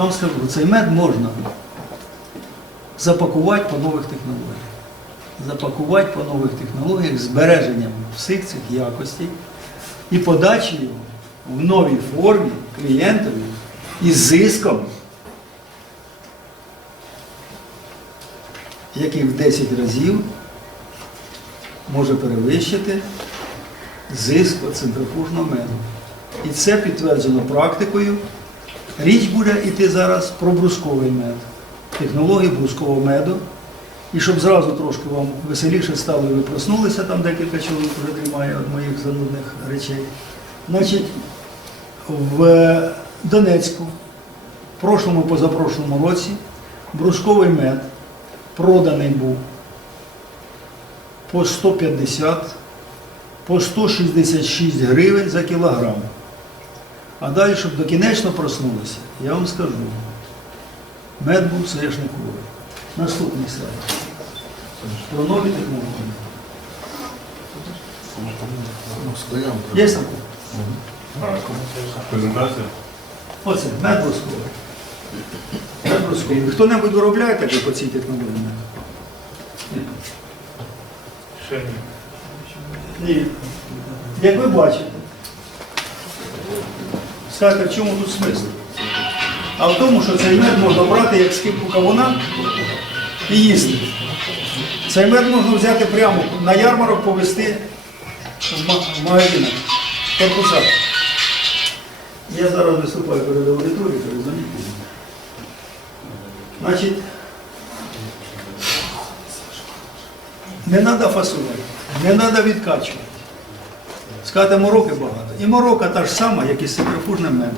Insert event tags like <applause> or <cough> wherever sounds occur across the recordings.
вам скажу, цей мед можна запакувати по нових технологіях. Запакувати по нових технологіях збереженням всіх цих якостей і подачі його в новій формі клієнтові із зиском, який в 10 разів може перевищити зиск від центрифужного меду. І це підтверджено практикою. Річ буде йти зараз про брусковий мед, технології брускового меду. І щоб зразу трошки вам веселіше стало, і ви проснулися, там декілька чоловік вже дрімає від моїх занудних речей. Значить, в Донецьку, в прошлому позапрошлому році, брусковий мед проданий був по 150, по 166 гривень за кілограм. А далі, щоб докінечно проснулися, я вам скажу, мед був соняшниковий. Наступний слайд. Про нові технології. Ну. Є там? Презентація? Оце, мед брусковий. Мед брусковий. Хто-небудь виробляє таке по цій технології? Ні. Ще ні. Ні. Як ви бачите, скажете, в чому тут смисл? А в тому, що цей мед можна брати як скипку кавуна і їсти. Цей мед можна взяти прямо на ярмарок, повезти в ма- в магазинах, в корпусах. Я зараз виступаю перед аудиторією, перезвоніть. Значить, не треба фасувати, не треба відкачувати. Сказати, мороки багато. І морока та ж сама, як і з центрифужним медом.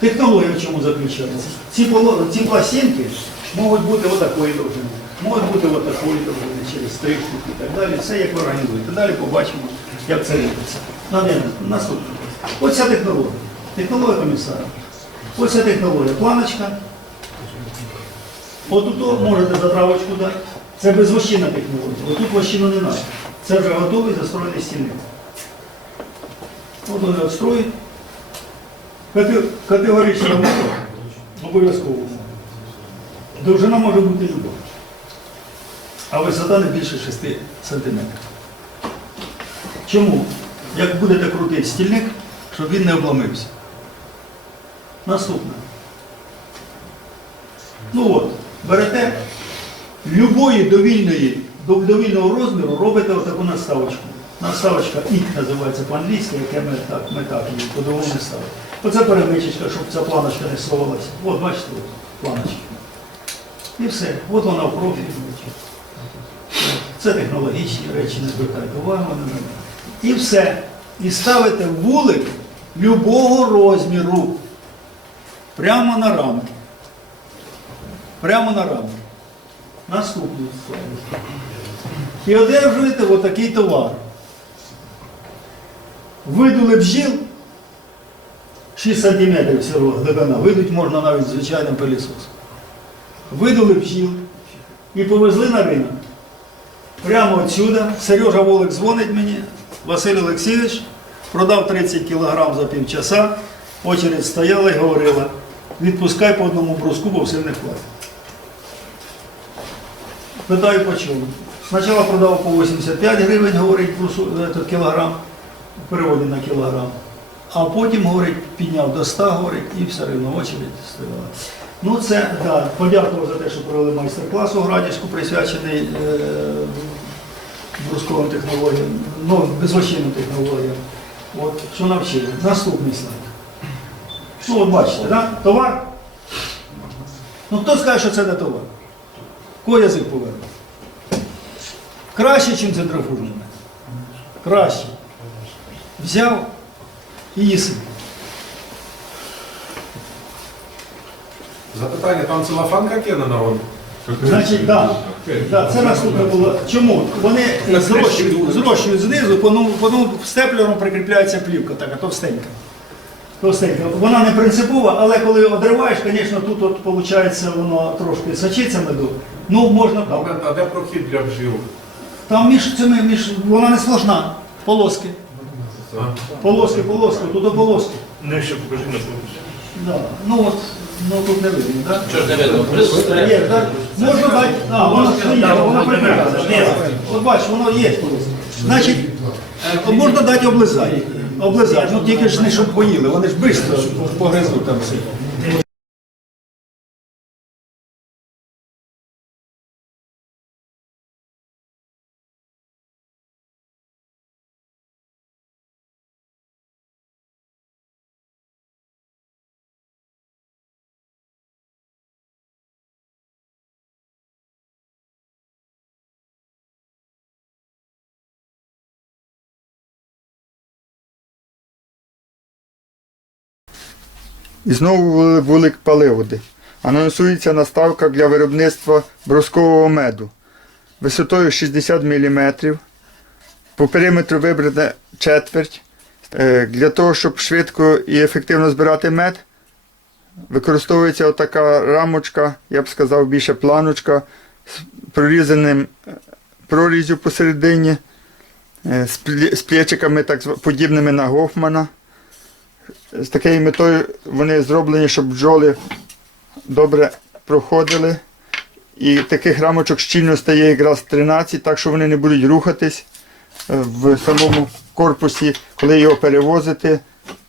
Технологія в чому заключається? Ці, поло- ці пластинки можуть бути отакої довжини, можуть бути отакої довжини, через стрижку і так далі. Все як ви організуєте. Далі побачимо, як це робиться. Наступне. Оця технологія. Технологія комісара. Оця технологія. Планочка. От тут можете затравочку дати. Це безвощинна технологія. Отут вощину не треба. Це вже готовий застроєний стільник. От вони. Кате- Категорична мова обов'язково. Довжина може бути люба. А висота не більше 6 см. Чому? Як будете крутити стільник, щоб він не обламився. Наступне. Ну от, берете любої довільної, до довільного розміру робите отаку наставочку. Наставочка ік називається по-англійськи, яке ми так, ми так її по-другому не ставимо. Оце перемичечка, щоб ця планочка не совалася. От, бачите, от, планочка. І все. От вона в профілі. Це технологічні речі, не звертайте увагу на мене. І все. І ставите вулик любого розміру. Прямо на рамки. Прямо на рамки. Наступний слайд. І одержуєте отакий товар. Видули бджіл 6 см всього глибина. Видуть можна навіть звичайним пилісосом. Видули бджіл і повезли на ринок. Прямо отсюда. Сережа Волик дзвонить мені, Василь Олексійович продав 30 кг за півчаса, очередь стояла і говорила, відпускай по одному бруску, бо все не хватить. Питаю по чому. Спочатку продав по 85 гривень, говорить, этот, кілограм, переводі на кілограм. А потім, говорить, підняв до 100, говорить, і все одно очередь стояла. Ну це, да, подякував за те, що провели майстер-клас у Градівську, присвячений е, брусковим технологіям, ну, безвощинним технологіям. От, що навчили. Наступний слайд. Ну, от бачите, да? товар. Ну хто скаже, що це не товар? Кого язик поверне? Краще, ніж центрофужний мед. Краще. Взяв і їси. Запитання, там целофан є на народ? Значить, так. Да, це наступне було. Чому? Вони зрощують, зрощують знизу, потім, степлером прикріпляється плівка, така товстенька. Товстенька. Вона не принципова, але коли одриваєш, звісно, тут от, виходить, воно трошки сочиться меду. Ну, можна. Момент, а де прохід для бджіл? Там між цими, між, вона не сложна. Полоски. Полоски, полоски, тут полоски. Нижче покажи на фотосі. Да. Ну от, ну тут не видно, так? Що ж не видно? Є, так? Можна дати, а, воно стоїть, воно припинялося. От бачиш, воно є тут. Значить, е, можна дати облизати. Облизати, ну тільки ж не щоб поїли, вони ж швидко погризуть там все. І знову вулик паливоди. Анонсується наставка для виробництва брускового меду висотою 60 мм. По периметру вибрана четверть. Е, Для того, щоб швидко і ефективно збирати мед, використовується отака рамочка, я б сказав, більше планочка з прорізаним е, прорізю посередині, е, з плечиками так подібними на Гофмана. З такою метою вони зроблені, щоб бджоли добре проходили. І таких рамочок щільно стає якраз 13, так що вони не будуть рухатись е, в самому корпусі, коли його перевозити,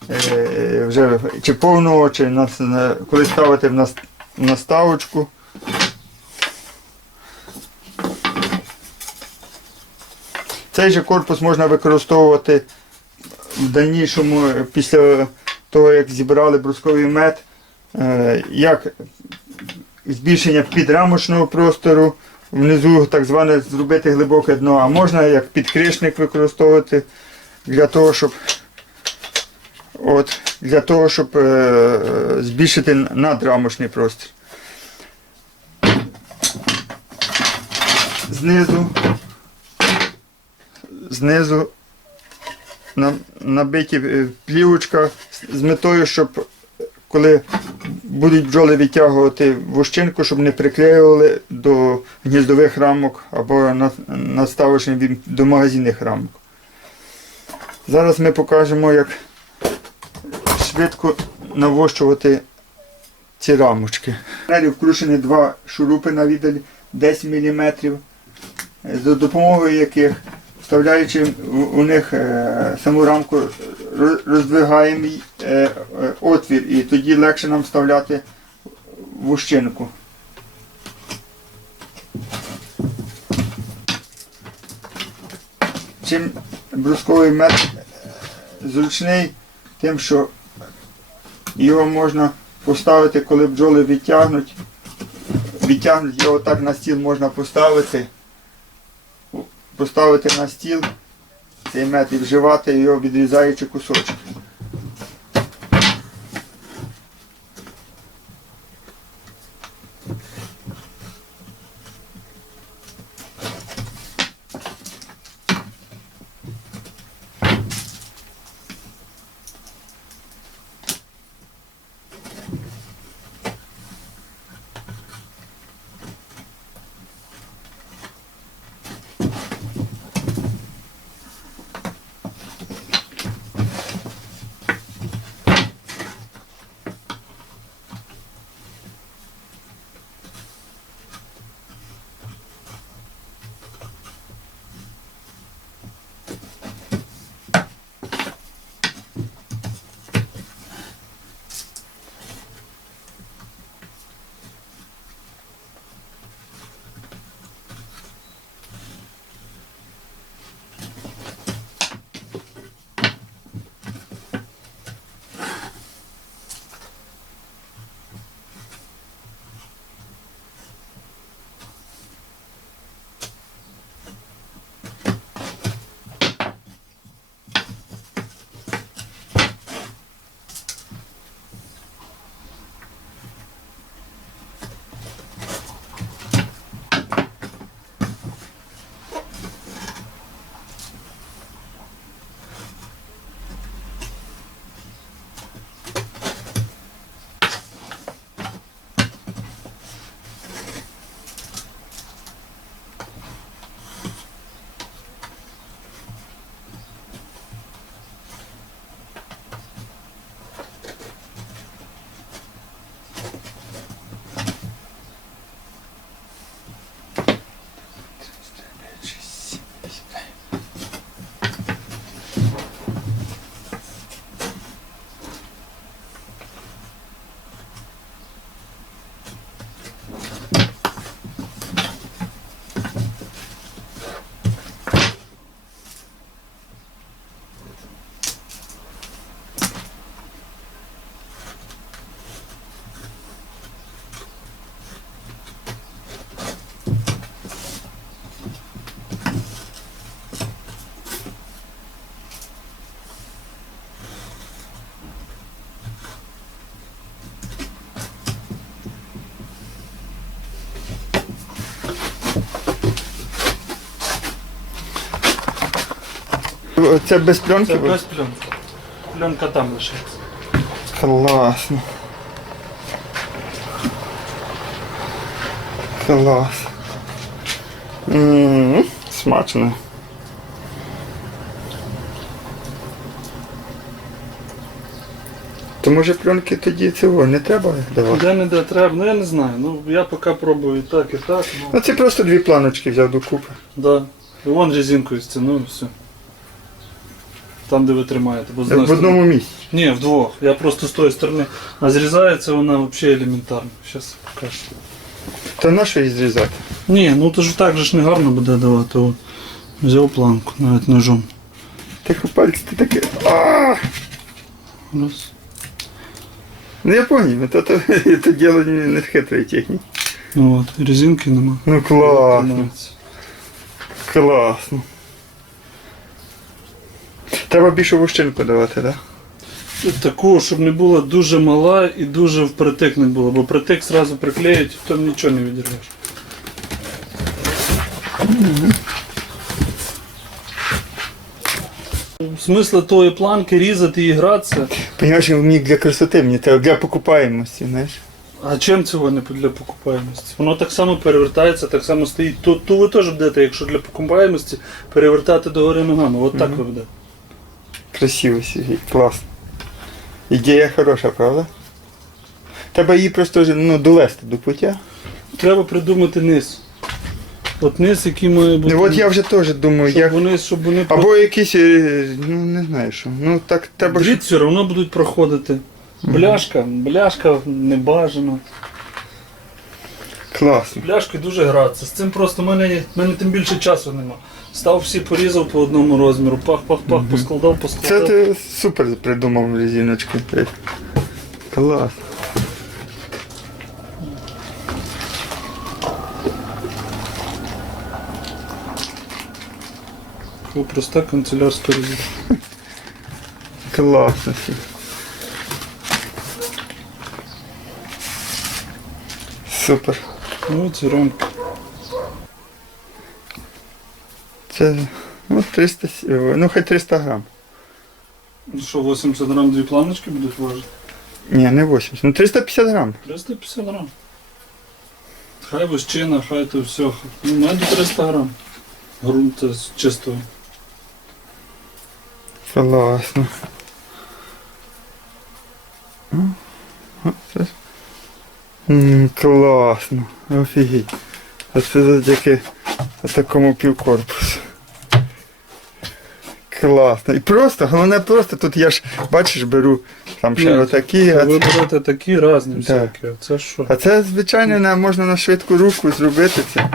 е, вже чи повного, чи на, коли ставити в нас- наставочку. Цей же корпус можна використовувати в дальнішому, після того, як зібрали брусковий мед, е, як збільшення підрамочного простору, внизу так зване зробити глибоке дно, а можна як підкришник використовувати для того, щоб от, для того, щоб е, збільшити надрамочний простір. Знизу, знизу набиті плівочка з- метою, щоб коли будуть бджоли відтягувати вощинку, щоб не приклеювали до гніздових рамок або на- наставочних до магазинних рамок. Зараз ми покажемо, як швидко навощувати ці рамочки. В панелі вкручені два шурупи на віддаль 10 мм, за допомогою яких вставляючи у- них е, саму рамку, роздвигаємо е, е, отвір, і тоді легше нам вставляти вущинку. Чим брусковий мед зручний, тим, що його можна поставити, коли бджоли відтягнуть. Відтягнуть його так на стіл можна поставити поставити на стіл цей мед і вживати його відрізаючи кусочки. Це без пленки? Це без пленки. Пленка там лишається. Класно. Клас. м смачно. То може пленки тоді цього не треба давати? Де не де треба, ну я не знаю. Ну я поки пробую і так, і так. Ну, Ну це просто дві планочки взяв докупи. да. І вон резинкою стягнув і все. Там, де ви тримаєте. Бо з В одної одному сторони- місці. Ні, вдвох. Я просто з тої сторони. А зрізається вона взагалі елементарно. Зараз покажу. То на що її зрізати? Ні, ну то ж так же ж не гарно буде давати. О, взяв планку навіть ножом. Тихо пальці ти таке. А! Раз. Ну я поняв, то, то, то діло <laughs> не, не хитрої техніки. Ну от, резинки нема. Ну класно, Тримається. класно. Треба більше вощинку давати, так? Да? Таку, щоб не була дуже мала і дуже впритик не було, бо притик зразу приклеїть, там нічого не відірвеш. Смисл тої планки різати і гратися. Понимаєш, мені для красоти, мені треба для покупаємості, знаєш. А чим цього не для покупаємості? Воно так само перевертається, так само стоїть. Ту, ту ви теж будете, якщо для покупаємості, перевертати догори ногами. От так ви будете. Красиво Сергій, класно. Ідея хороша, правда? Треба її просто ну, довести до пуття. Треба придумати низ. От низ, який має бути. Ну от я вже теж думаю, щоб як. вони, щоб вони про- Або якісь, е, ну не знаю що. Ну так треба ж. Дріт все одно будуть проходити. Бляшка, бляшка не бажано. Класно. Бляшкою дуже гратися. З цим просто в мене, в мене тим більше часу нема. Став всі порізав по одному розміру, пах, пах, пах, поскладав, Це ти супер придумав резиночки. Клас. О, Проста канцелярська резина. <laughs> Класно. Супер. Ну, ці рамки. Це ну, 300, сі- ну хай 300 грам. Ну що, 80 грам дві планочки будуть важити? Ні, не 80, ну 350 грам. 350 грам. Хай вощина, хай то все. Ну, мене 300 грам. Грунта з чистого. Класно. Ну, це ж. Класно. Офігеть. А це завдяки такому півкорпусу. Класно. І просто, головне просто, тут я ж, бачиш, беру там ще Ні, отакі, а Ви це, берете такі різні Да. всякі. а Це що? а це звичайно на, можна на швидку руку зробити це.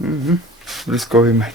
Угу. Близьковий мед.